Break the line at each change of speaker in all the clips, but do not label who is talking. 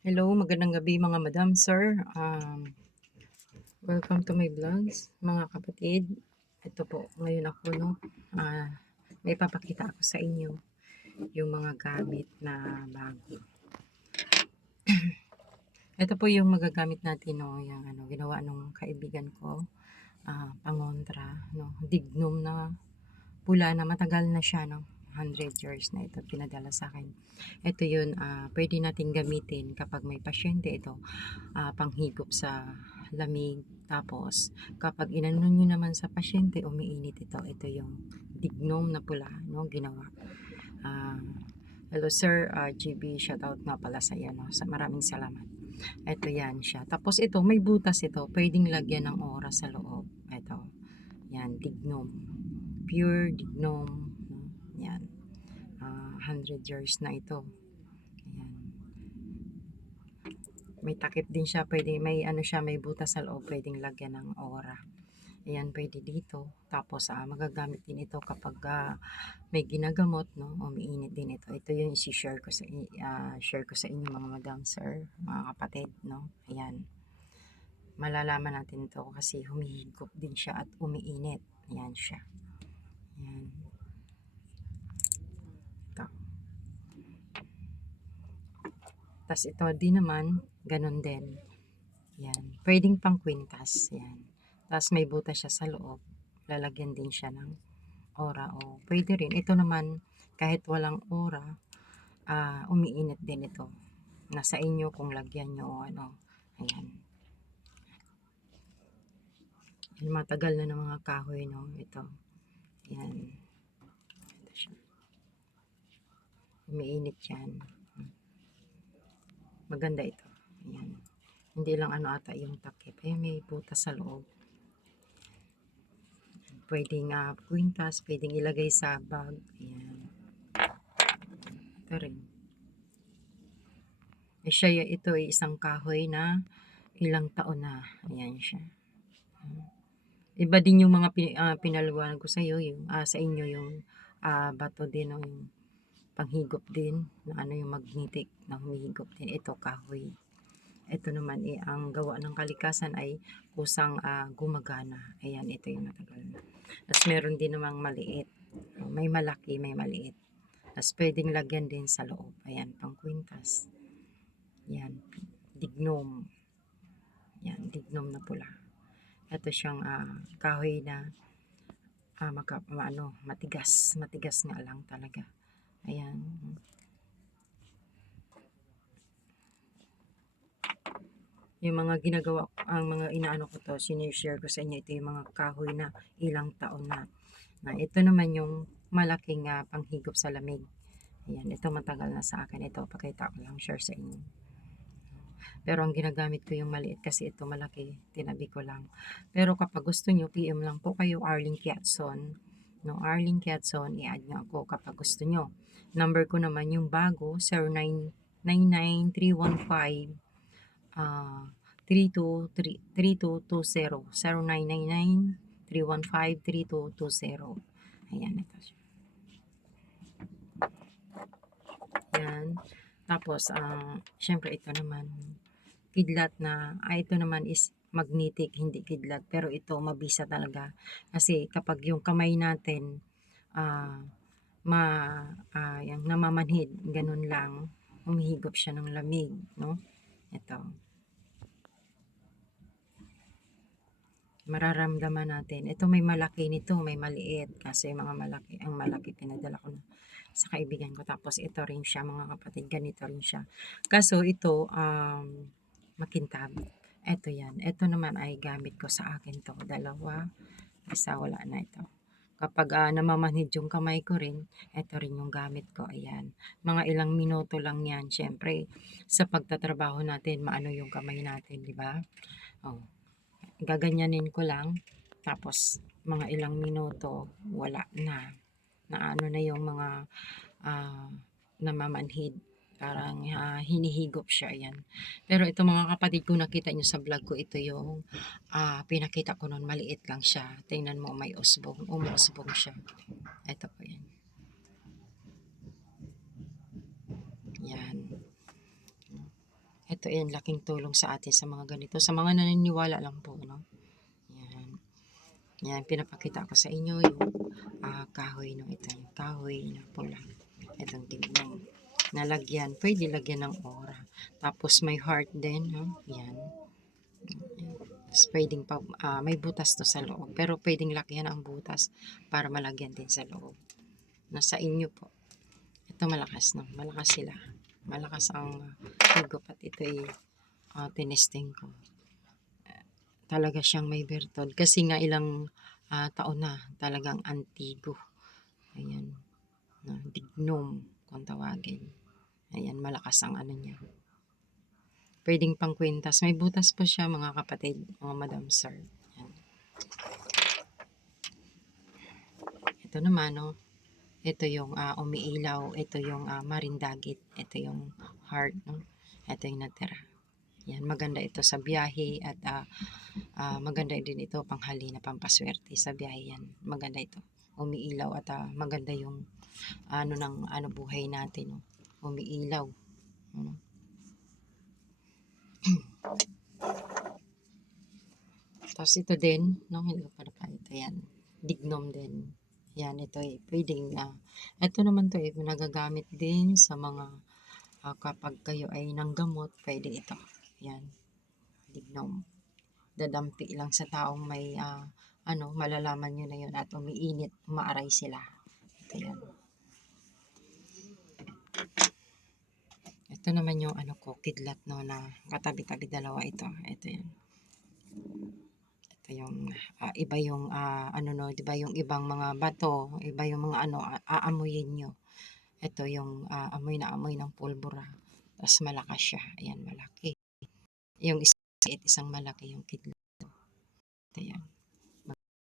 Hello, magandang gabi mga madam, sir. Um, welcome to my vlogs, mga kapatid. Ito po, ngayon ako, no, ah, may papakita ako sa inyo yung mga gamit na bago. Ito po yung magagamit natin, no, yung ano, ginawa nung kaibigan ko, ah, pangontra, no, dignum na pula na matagal na siya, no, 100 years na ito pinadala sa akin. Ito yun, ah, pwede natin gamitin kapag may pasyente ito, ah, panghigop sa lamig. Tapos, kapag inano nyo naman sa pasyente, umiinit ito. Ito yung dignum na pula, no, ginawa. Ah, hello sir, ah, GB, shoutout nga pala sa iyo, no, sa maraming salamat. Ito yan siya. Tapos ito, may butas ito, pwedeng lagyan ng oras sa loob. Ito, yan, dignum. Pure dignum, 100 years na ito. Ayan. May takip din siya, pwede, may ano siya, may butas sa loob, pwedeng lagyan ng aura. Ayan, pwede dito. Tapos, ah, magagamit din ito kapag ah, may ginagamot, no? Umiinit din ito. Ito yung isi-share ko sa, ah, share ko sa inyo mga madam, sir, mga kapatid, no? Ayan. Malalaman natin ito kasi humihigop din siya at umiinit. Ayan siya. Ayan. Ito. Tapos ito din naman, ganun din. Yan. Pwedeng pang kwintas. Yan. Tapos may butas siya sa loob. Lalagyan din siya ng ora o pwede rin. Ito naman, kahit walang ora, ah, umiinit din ito. Nasa inyo kung lagyan nyo o ano. Ayan. Yan, matagal na ng mga kahoy, no? Ito. Yan. Ito siya. Umiinit yan. Maganda ito. Ayan. Hindi lang ano ata yung takip. Eh, may butas sa loob. Pwedeng uh, kwintas, pwedeng ilagay sa bag. Ayan. Ito rin. Eh, siya, ito ay isang kahoy na ilang taon na. Ayan siya. Iba din yung mga pin, uh, pinaliwanag ko sa iyo, yung uh, sa inyo yung uh, bato din o yung panghigop din na ano yung magnetic na humihigop din. Ito kahoy. Ito naman eh, ang gawa ng kalikasan ay kusang uh, gumagana. Ayan, ito yung matagal. Tapos meron din namang maliit. May malaki, may maliit. Tapos pwedeng lagyan din sa loob. Ayan, pang kwintas. Yan, dignum. Yan, dignum na pula. Ito siyang uh, kahoy na uh, maka, ano, matigas. Matigas nga lang talaga. Ayan. Yung mga ginagawa, ang mga inaano ko to, sinishare ko sa inyo, ito yung mga kahoy na ilang taon na. na ito naman yung malaking uh, panghigop sa lamig. Ayan, ito matagal na sa akin. Ito, pakita ko lang, share sa inyo. Pero ang ginagamit ko yung maliit kasi ito malaki, tinabi ko lang. Pero kapag gusto nyo, PM lang po kayo Arling Kiatson. No, Arling Kiatson, i-add nyo ako kapag gusto nyo. Number ko naman yung bago, 0999315 uh, 3220 0999 315 3220 ayan ito siya. Yan tapos uh, syempre ito naman kidlat na ah, ito naman is magnetic hindi kidlat pero ito mabisa talaga kasi kapag yung kamay natin uh, ma uh, yung namamanhid ganun lang humihigop siya ng lamig no ito mararamdaman natin. Ito may malaki nito, may maliit. Kasi mga malaki, ang malaki pinadala ko na sa kaibigan ko. Tapos ito rin siya mga kapatid, ganito rin siya. Kaso ito, um, makintab. Ito yan. Ito naman ay gamit ko sa akin to. Dalawa. Isa wala na ito. Kapag uh, namamanhid yung kamay ko rin, ito rin yung gamit ko. Ayan. Mga ilang minuto lang yan. Siyempre, sa pagtatrabaho natin, maano yung kamay natin, di ba? Oh gaganyanin ko lang tapos mga ilang minuto wala na na ano na yung mga uh, namamanhid parang uh, hinihigop siya yan pero ito mga kapatid kung nakita nyo sa vlog ko ito yung uh, pinakita ko noon maliit lang siya tingnan mo may usbong umusbong siya ito po yan yan Ito yan, laking tulong sa atin sa mga ganito. Sa mga naniniwala lang po, no? Yan. Yan, pinapakita ko sa inyo yung ah, kahoy, no? Ito yung kahoy na pula. Itong tignan. Nalagyan. Pwede lagyan ng aura. Tapos may heart din, no? Yan. Tapos pwedeng pa, ah, may butas to sa loob. Pero pwedeng lakyan ang butas para malagyan din sa loob. Nasa inyo po. Ito malakas, no? Malakas sila. Malakas ang higop at ito ay ah, tinesting ko. Talaga siyang may bertod. Kasi nga ilang ah, taon na talagang antigo. Ayan. Na, dignum kung tawagin. Ayan, malakas ang ano niya. Pwedeng pang kwintas. May butas po siya mga kapatid, mga madam sir. Ayan. Ito naman, no? Ito yung ah, umiilaw. Ito yung ah, marindagit. Ito yung heart, no? Ito yung natira. Yan, maganda ito sa biyahe at ah, ah, maganda din ito panghali na pampaswerte sa biyahe yan. Maganda ito. Umiilaw at ah, maganda yung ano ng ano buhay natin, no? Umiilaw. Ano? Tapos ito din, no, hindi ko pa na ito yan. Dignum din. Yan, ito eh, pwedeng na. ito naman to eh, nagagamit din sa mga ah, kapag kayo ay nanggamot, pwede ito. Yan. Dignum. Dadampi lang sa taong may ah, ano, malalaman nyo na yun at umiinit, umaaray sila. Ito yan. Ito naman yung ano ko, kidlat no na katabi-tabi dalawa ito. Ito yan. Ito yung ah, iba yung ah, ano no, 'di ba yung ibang mga bato, iba yung mga ano aamuyin nyo. Ito yung ah, amoy na amoy ng pulbura. Tapos malakas siya. Ayan, malaki. Yung isa maliit, isang malaki yung kidlat. Ito yan.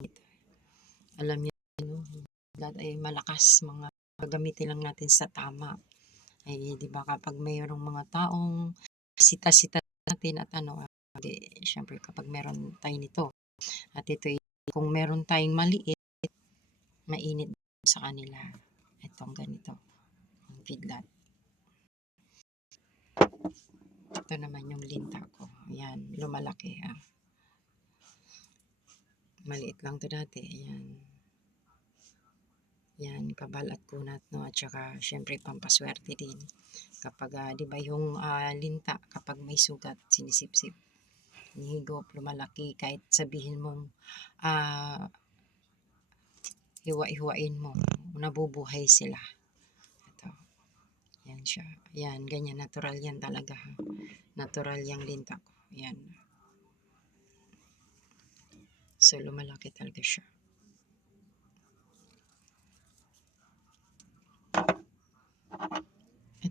Ito. Alam niyo, no? Ay malakas. Mga gagamitin lang natin sa tama. Ay, di ba kapag mayroong mga taong sita-sita natin at ano, ah, di, syempre kapag meron tayo nito, at ito kung meron tayong maliit, mainit sa kanila. Itong ganito, ang kidlat. Ito naman yung linta ko. Ayan, lumalaki ah. Maliit lang to dati. Ayan. Yan, kabal at kunat, no? At saka, syempre, pampaswerte din. Kapag, ah, di ba, yung ah, linta, kapag may sugat, sinisipsip. Nihigop, lumalaki, kahit sabihin mong, ah, hiwa-hiwain mo, nabubuhay sila. Ito. Yan siya. Yan, ganyan, natural yan talaga. ha. Natural yung linta ko. Yan. So, lumalaki talaga siya.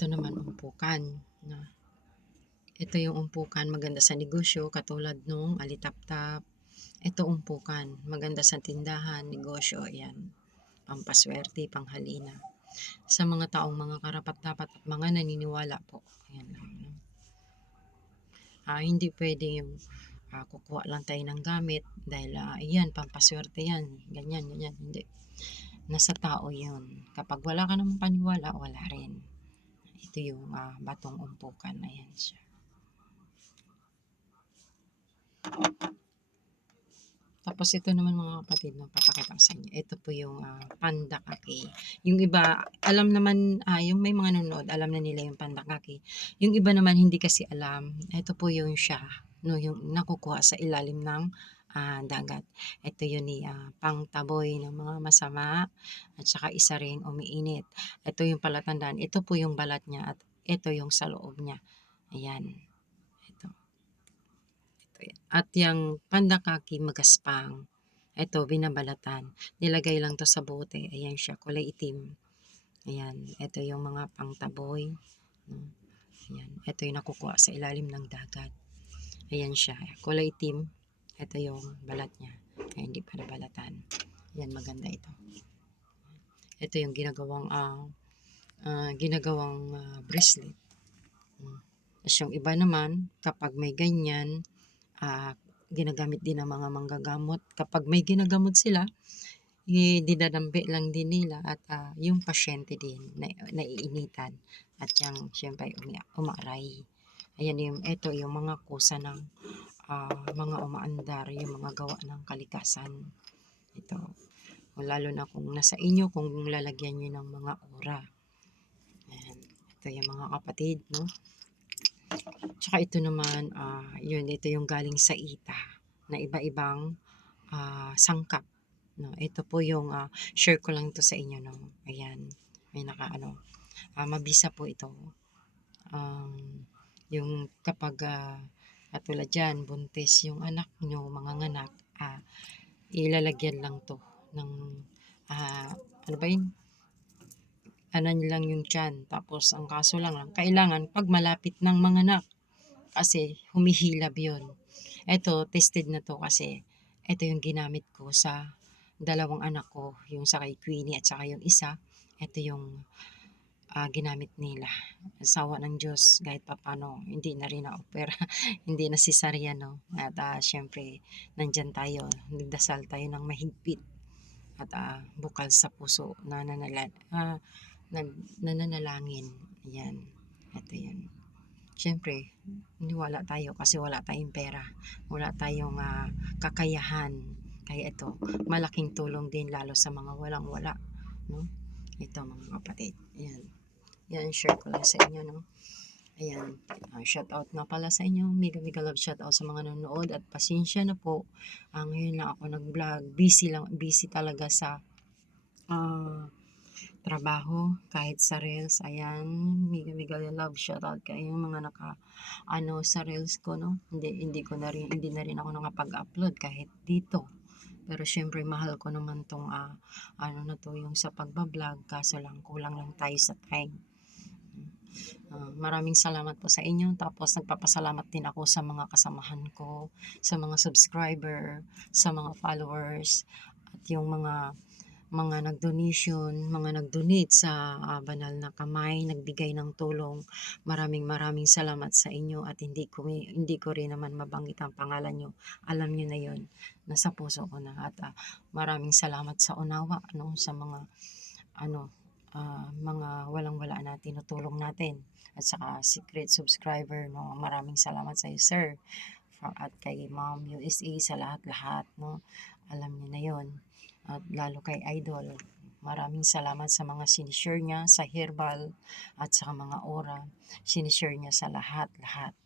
Ito naman umpukan. Na. Ito yung umpukan maganda sa negosyo katulad nung alitap-tap. Ito umpukan maganda sa tindahan, negosyo, ayan. Pampaswerte, panghalina. Sa mga taong mga karapat-dapat at mga naniniwala po. Ayan lang. no? Ah, hindi pwede yung ah, kukuha lang tayo ng gamit dahil ah, ayan, pampaswerte yan. Ganyan, ganyan. Hindi. Nasa tao yun. Kapag wala ka namang paniwala, wala rin. Ito yung ah, batong umpukan. Ayan siya. Tapos ito naman mga kapatid, papakita ko sa inyo. Ito po yung ah, panda kaki. Yung iba, alam naman, ah, yung may mga nanonood, alam na nila yung panda kaki. Yung iba naman hindi kasi alam. Ito po yung siya, no, yung nakukuha sa ilalim ng ah, dagat. Ito yun ni ah, pangtaboy ng mga masama at saka isa ring umiinit. Ito yung palatandaan. Ito po yung balat niya at ito yung sa loob niya. Ayan. Ito. Ito yan. At yung pandakaki magaspang. Ito, binabalatan. Nilagay lang to sa bote. Ayan siya, kulay itim. Ayan. Ito yung mga pangtaboy. Ayan. Ito yung nakukuha sa ilalim ng dagat. Ayan siya. Kulay itim. Ito yung balat niya. Ay, hindi pa nabalatan. Ayan, maganda ito. Ito yung ginagawang ah, ah, ginagawang ah, bracelet. Tapos yung iba naman, kapag may ganyan, ah, ginagamit din ng mga manggagamot. Kapag may ginagamot sila, dinadampi lang din nila at ah, yung pasyente din na, naiinitan at yung syempre umi- umaaray. Ayan yung eto yung mga kusa ng, ah, mga umaandar, yung mga gawa ng kalikasan. Ito, lalo na kung nasa inyo kung lalagyan niyo ng mga ora. Ayan, ito yung mga kapatid 'no. Tsaka ito naman, ah, yun ito yung galing sa ita na iba-ibang, ah, sangkap 'no. Ito po yung, ah, share ko lang 'to sa inyo 'no. Ayan, may nakaano, ah, mabisa po ito. Um, yung kapag, ah, katulad diyan buntis yung anak niyo, manganganak, ah, ilalagyan lang 'to ng, ah, ano ba yun? Ano lang yung tiyan tapos ang kaso lang kailangan 'pag malapit ng manganak kasi humihilab yun. Eto tested na 'to kasi eto yung ginamit ko sa dalawang anak ko, yung sa kay Queenie at saka yung isa, eto yung, ah, ginamit nila. Sa awa ng Diyos kahit papaano hindi na rin na-opera, hindi na cesarean 'no at, ah, siyempre nandiyan tayo, nagdasal tayo ng mahigpit at, ah, bukal sa puso nananala ah, nag nananalangin, ayan, eto yan. Siyempre maniwala tayo kasi wala tayong pera, wala tayong, ah, kakayahan. Kaya ito malaking tulong din lalo sa mga walang-wala 'no. Ito mga kapatid, ayan. Yan share ko lang sa inyo 'no. Ayan, ah, shoutout nga pala sa inyo, mega mega love shoutout sa mga nanonood. At pasensya na po, ah, ngayon lang ako nag-vlog, busy lang busy talaga sa, ah, trabaho. Kahit sa reels, ayan, mega mega love shoutout kayong mga naka-ano sa reels ko 'no. Hindi hindi ko na rin hindi na rin ako nakapag-upload kahit dito. Pero siyempre mahal ko naman 'tong, ah, ano na 'to yung sa pagba-vlog. Kaso lang kulang lang tayo sa time. Ah, maraming salamat po sa inyo tapos nagpapasalamat din ako sa mga kasamahan ko, sa mga subscriber, sa mga followers at yung mga mga nag-donation, mga nag-donate sa, ah, banal na kamay, nagbigay ng tulong. Maraming maraming salamat sa inyo at hindi ko hindi ko rin naman mabanggit ang pangalan niyo. Alam niyo na yun, nasa puso ko na at, ah, maraming salamat sa unawa 'no sa mga ano, ah, mga walang-wala na tinutulong natin at saka secret subscriber 'no. Maraming salamat sa'yo sir at kay Ma'am USA sa lahat-lahat 'no. Alam niyo na yun at lalo kay Idol. Maraming salamat sa mga sinishare niya sa herbal at sa mga ora, sinishare niya sa lahat-lahat.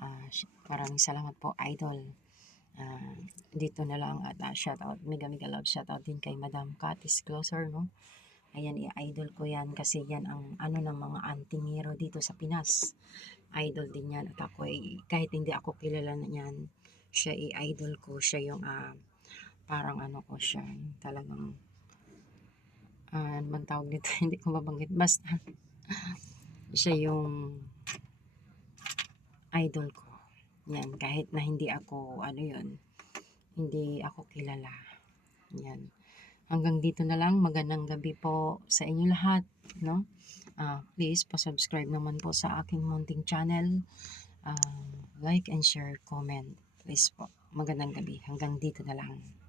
Ah, maraming salamat po Idol. Ah, dito na lang at, ah, shoutout, mega mega love shoutout din kay Madam Katis Closer 'no. Ayan i-idol ko yan kasi yan ang ano ng mga antingero dito sa Pinas. Idol din yan at ako ay kahit hindi ako kilala niyan, siya i-idol ko, siya yung, ah, parang ano ko siya, talagang ah, ano bang tawag nito, hindi ko mabanggit basta siya yung idol ko. Yan kahit na hindi ako ano yun, hindi ako kilala. Yan. Hanggang dito na lang, magandang gabi po sa inyo lahat 'no. Ah, please pa-subscribe naman po sa aking munting channel. Ah, like and share, comment please po. Magandang gabi, hanggang dito na lang.